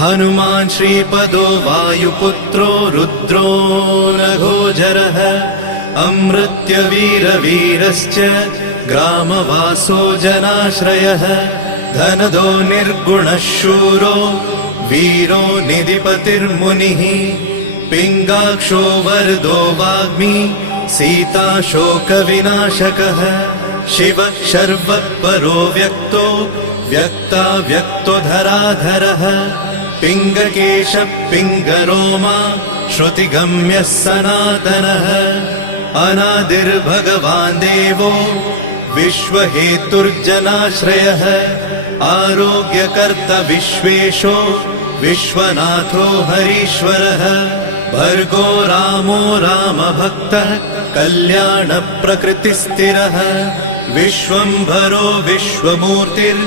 हनुमान् श्रीपदो वायुपुत्रो रुद्रो नघोजरः अमृत्यवीरवीरश्च ग्रामवासो जनाश्रयः धनदो निर्गुणः शूरो वीरो निधिपतिर्मुनिः पिङ्गाक्षो वरदो वाग्मी सीता शोकविनाशकः शिवः शर्वः परो व्यक्तो व्यक्तो धराधरः पिङ्गकेशः पिङ्गरोमा श्रुतिगम्यः सनातनः अनादिर्भगवान् देवो विश्वहेतुर्जनाश्रयः आरोग्यकर्ता विश्वेशो विश्वनाथो हरीश्वरः भर्गो रामो रामभक्तः कल्याणप्रकृतिस्थिरः विश्वम्भरो विश्वमूर्तिर्